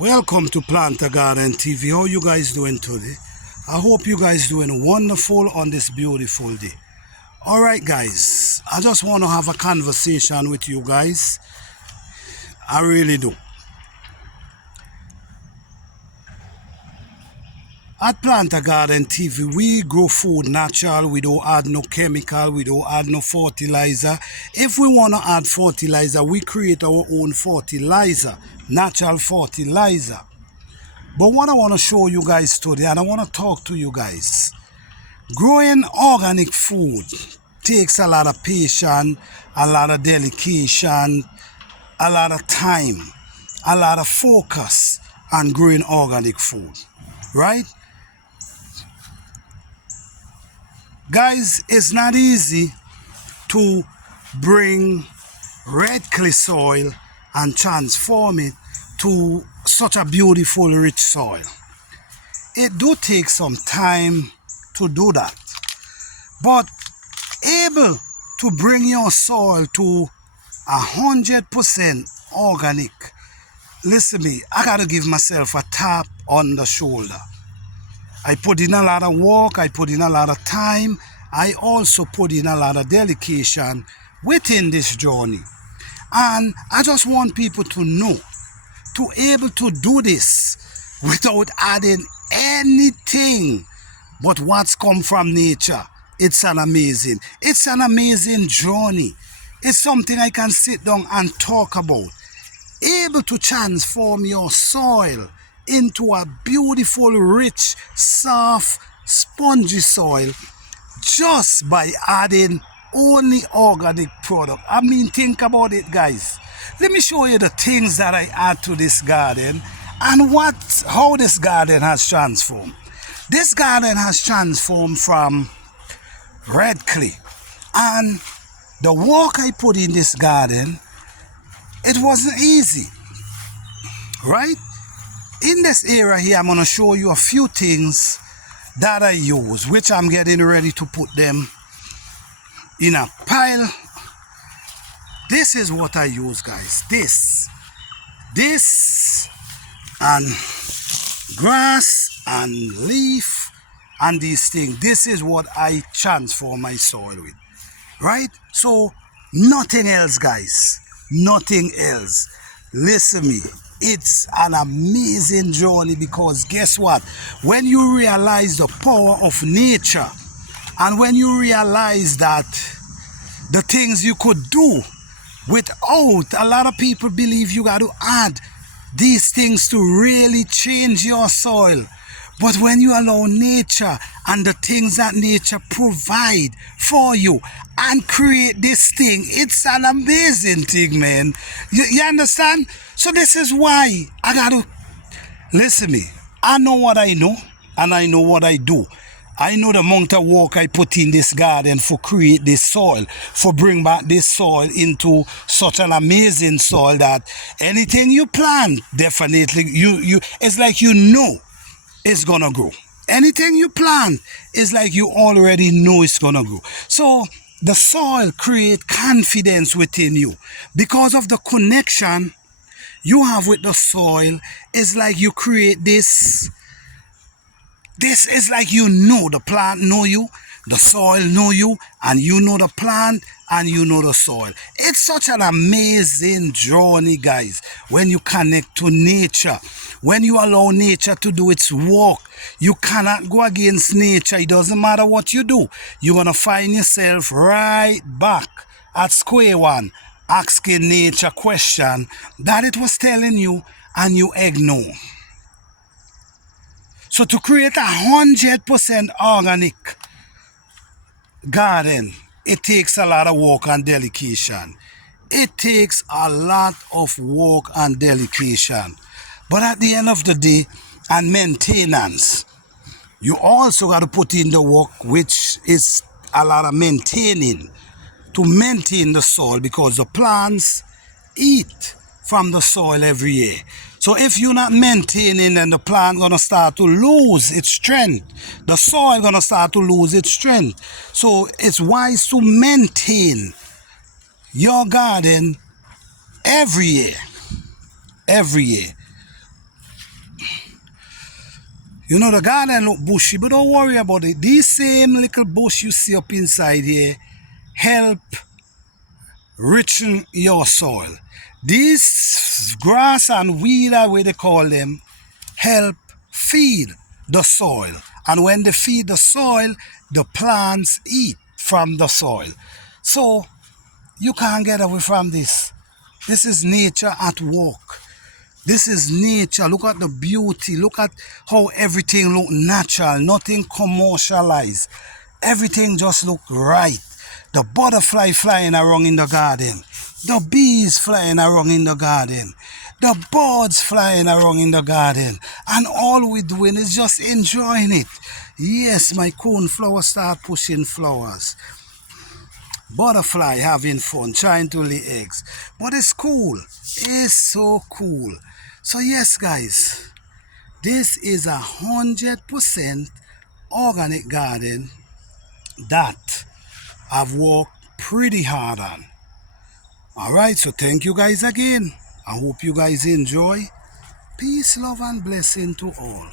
Welcome to Plant a Garden TV. How you guys doing today? I hope you guys doing wonderful on this beautiful day. Alright guys, I just want to have a conversation with you guys. I really do. At Plant a Garden TV, we grow food natural. We don't add no chemical. We don't add no fertilizer. If we want to add fertilizer, we create our own fertilizer, natural fertilizer. But what I want to show you guys today, and I want to talk to you guys, growing organic food takes a lot of patience, a lot of dedication, a lot of time, a lot of focus on growing organic food, right? Guys, it's not easy to bring red clay soil and transform it to such a beautiful, rich soil. It do take some time to do that. But able to bring your soil to 100% organic, listen me, I gotta give myself a tap on the shoulder. I put in a lot of work, I put in a lot of time, I also put in a lot of dedication within this journey. And I just want people to know, to able to do this without adding anything but what's come from nature. It's an amazing journey. It's something I can sit down and talk about. Able to transform your soil into a beautiful, rich, soft, spongy soil just by adding only organic product. I mean, think about it, guys. Let me show you the things that I add to this garden and how this garden has transformed. This garden has transformed from red clay, and the work I put in this garden, it wasn't easy, right? In this area here, I'm going to show you a few things that I use, which I'm getting ready to put them in a pile. This is what I use, guys. This and grass and leaf and these things. This is what I transform my soil with, right? So nothing else, guys. Nothing else. Listen me. It's an amazing journey, because guess what? When you realize the power of nature, and when you realize that the things you could do without, a lot of people believe you got to add these things to really change your soil. But when you allow nature and the things that nature provide for you and create this thing, it's an amazing thing, man. You understand? So this is why I got to, listen me, I know what I know and I know what I do. I know the amount of work I put in this garden for create this soil, for bring back this soil into such an amazing soil that anything you plant, definitely, it's like you know it's gonna grow. Anything you plant is like you already know it's gonna grow. So the soil create confidence within you because of the connection you have with the soil. It's like you create this is like you know the plant know you, the soil know you, and you know the plant and you know the soil. It's such an amazing journey, guys, when you connect to nature. When you allow nature to do its work, you cannot go against nature. It doesn't matter what you do. You're going to find yourself right back at square one, asking nature question that it was telling you and you ignore. So to create 100% organic garden, it takes a lot of work and dedication. It takes a lot of work and dedication. But at the end of the day, and maintenance, you also got to put in the work, which is a lot of maintaining, to maintain the soil, because the plants eat from the soil every year. So if you're not maintaining, then the plant gonna start to lose its strength. The soil gonna start to lose its strength. So it's wise to maintain your garden every year. You know, the garden look bushy, but don't worry about it. These same little bush you see up inside here help richen your soil. These grass and weed, what they call them, help feed the soil. And when they feed the soil, the plants eat from the soil. So you can't get away from this. This is nature at work. This is nature. Look at the beauty. Look at how everything look natural, nothing commercialized. Everything just look right. The butterfly flying around in the garden. The bees flying around in the garden. The birds flying around in the garden. And all we're doing is just enjoying it. Yes, my cornflower start pushing flowers. Butterfly having fun, trying to lay eggs. But it's cool. It's so cool. So yes, guys, this is 100% organic garden that I've worked pretty hard on. Alright, so thank you guys again. I hope you guys enjoy. Peace, love, and blessing to all.